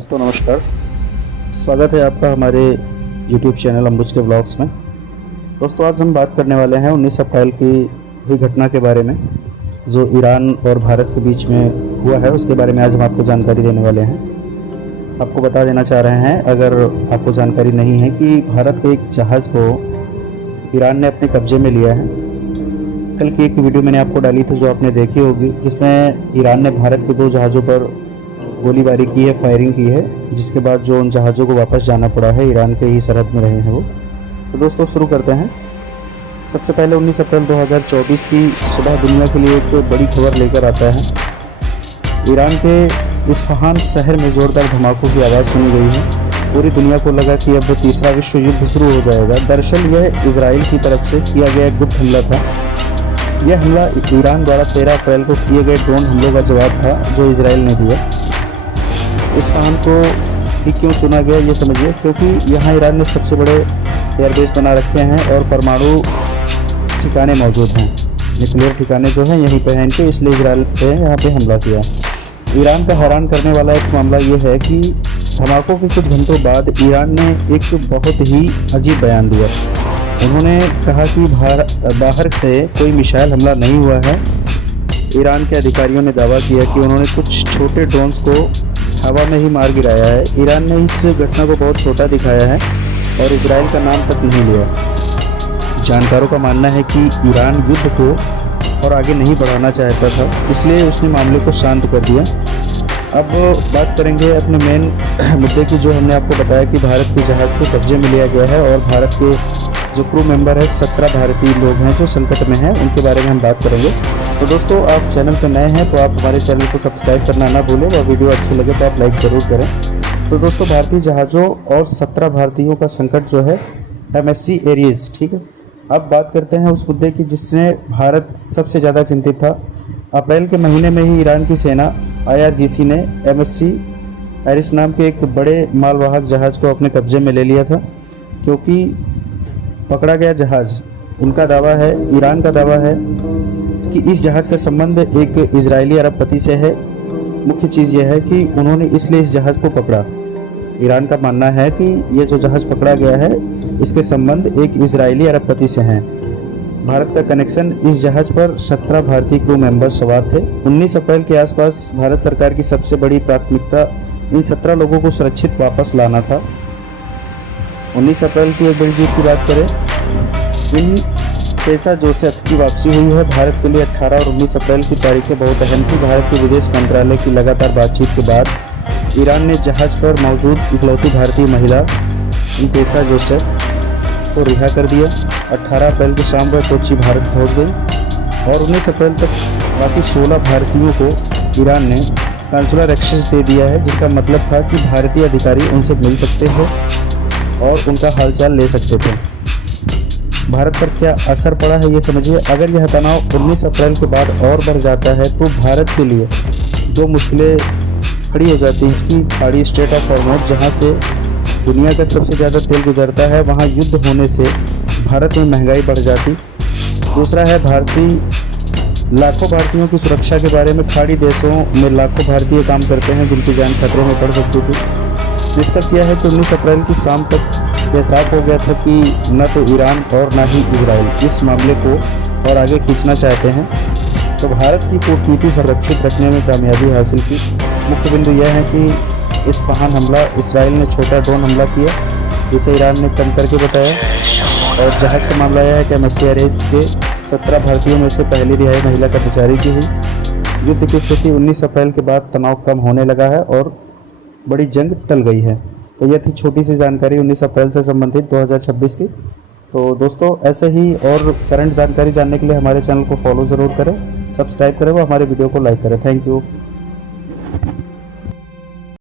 दोस्तों नमस्कार। स्वागत है आपका हमारे YouTube चैनल अंबुज के व्लॉग्स में। दोस्तों आज हम बात करने वाले हैं 19 अप्रैल की हुई घटना के बारे में, जो ईरान और भारत के बीच में हुआ है। उसके बारे में आज हम आपको जानकारी देने वाले हैं। आपको बता देना चाह रहे हैं, अगर आपको जानकारी नहीं है, कि भारत के एक जहाज़ को ईरान ने अपने कब्जे में लिया है। कल की एक वीडियो मैंने आपको डाली थी जो आपने देखी होगी, जिसमें ईरान ने भारत के 2 जहाज़ों पर गोलीबारी की है, फायरिंग की है, जिसके बाद जो उन जहाज़ों को वापस जाना पड़ा है, ईरान के ही सरहद में रहे हैं वो। तो दोस्तों शुरू करते हैं। सबसे पहले 19 अप्रैल 2024 की सुबह दुनिया के लिए एक बड़ी खबर लेकर आता है। ईरान के इस्फहान शहर में जोरदार धमाकों की आवाज़ सुनी गई है। पूरी दुनिया को लगा कि अब तीसरा विश्व युद्ध शुरू हो जाएगा। दरअसल यह इजराइल की तरफ से किया गया एक गुप्त हमला था। यह हमला ईरान द्वारा 13 अप्रैल को किए गए ड्रोन हमलों का जवाब था, जो इजराइल ने दिया। इस्फहान को ही क्यों चुना गया ये समझिए, क्योंकि यहाँ ईरान ने सबसे बड़े एयरबेस बना रखे हैं और परमाणु ठिकाने मौजूद हैं। न्यूक्लियर ठिकाने जो हैं यहीं पे हैं इनके, इसलिए इजराइल पे यहाँ पे हमला किया। ईरान का हैरान करने वाला एक मामला ये है कि धमाकों के कुछ घंटों बाद ईरान ने एक बहुत ही अजीब बयान दिया। उन्होंने कहा कि बाहर से कोई मिसाइल हमला नहीं हुआ है। ईरान के अधिकारियों ने दावा किया कि उन्होंने कुछ छोटे ड्रोन्स को हवा में ही मार गिराया है। ईरान ने इस घटना को बहुत छोटा दिखाया है और इजराइल का नाम तक नहीं लिया। जानकारों का मानना है कि ईरान युद्ध को और आगे नहीं बढ़ाना चाहता था, इसलिए उसने मामले को शांत कर दिया। अब बात करेंगे अपने मेन मुद्दे की, जो हमने आपको बताया कि भारत के जहाज़ को कब्जे में लिया गया है और भारत के जो क्रू मेंबर है 17 भारतीय लोग हैं जो संकट में हैं, उनके बारे में हम बात करेंगे। तो दोस्तों आप चैनल पर नए हैं तो आप हमारे चैनल को सब्सक्राइब करना ना भूलें, और वीडियो अच्छी लगे तो आप लाइक ज़रूर करें। तो दोस्तों भारतीय जहाज़ों और 17 भारतीयों का संकट जो है MSC एरियज, ठीक है। अब बात करते हैं उस मुद्दे की जिससे भारत सबसे ज़्यादा चिंतित था। अप्रैल के महीने में ही ईरान की सेना IRGC ने MSC एरिस नाम के एक बड़े मालवाहक जहाज़ को अपने कब्जे में ले लिया था। क्योंकि पकड़ा गया जहाज़, उनका दावा है, ईरान का दावा है कि इस जहाज़ का संबंध एक इजरायली अरबपति से है। मुख्य चीज़ यह है कि उन्होंने इसलिए इस जहाज़ को पकड़ा। ईरान का मानना है कि ये जो जहाज़ पकड़ा गया है इसके संबंध एक इजरायली अरबपति से हैं। भारत का कनेक्शन, इस जहाज़ पर 17 भारतीय क्रू मेंबर सवार थे। 19 अप्रैल के आसपास भारत सरकार की सबसे बड़ी प्राथमिकता इन 17 लोगों को सुरक्षित वापस लाना था। 19 अप्रैल की एक बड़ी जीत की बात करें, इन पेसा जोसेफ की वापसी हुई है। भारत के लिए 18 और 19 अप्रैल की तारीखें बहुत अहम थी। भारत के विदेश मंत्रालय की लगातार बातचीत के बाद ईरान ने जहाज़ पर मौजूद इकलौती भारतीय महिला इन पेसा जोसेफ को रिहा कर दिया। 18 अप्रैल की शाम वह कोच्चि भारत पहुंच गई और 19 अप्रैल तक बाकी 16 भारतीयों को ईरान ने कांसुलर एक्सेस दे दिया है, जिसका मतलब था कि भारतीय अधिकारी उनसे मिल सकते थे और उनका हालचाल ले सकते थे। भारत पर क्या असर पड़ा है ये समझिए। अगर यह तनाव 19 अप्रैल के बाद और बढ़ जाता है तो भारत के लिए 2 मुश्किलें खड़ी हो जाती हैं कि खाड़ी स्ट्रेट ऑफ हॉर्मोज, जहाँ से दुनिया का सबसे ज़्यादा तेल गुजरता है, वहाँ युद्ध होने से भारत में महंगाई बढ़ जाती। दूसरा है लाखों भारतीयों की सुरक्षा के बारे में। खाड़ी देशों में लाखों भारतीय काम करते हैं जिनकी जान खतरे में पड़ सकती थी। निष्कर्ष यह है कि 19 अप्रैल की शाम तक यह साफ हो गया था कि न तो ईरान और न ही इजराइल इस मामले को और आगे खींचना चाहते हैं। तो भारत की कूटनीति संरक्षित रखने में कामयाबी हासिल की। मुख्य बिंदु यह है कि इस्फहान हमला इजराइल ने छोटा ड्रोन हमला किया, जिसे ईरान ने कम करके बताया। और जहाज़ का मामला यह है कि MSC एरिस के 17 भारतीयों में से पहली रिहाई महिला कर्मचारी की हुई। युद्ध की स्थिति 19 अप्रैल के बाद तनाव कम होने लगा है और बड़ी जंग टल गई है। तो यह थी छोटी सी जानकारी 19 अप्रैल से संबंधित 2026 की। तो दोस्तों ऐसे ही और करंट जानकारी जानने के लिए हमारे चैनल को फॉलो ज़रूर करें, सब्सक्राइब करें व हमारे वीडियो को लाइक करें। Thank you.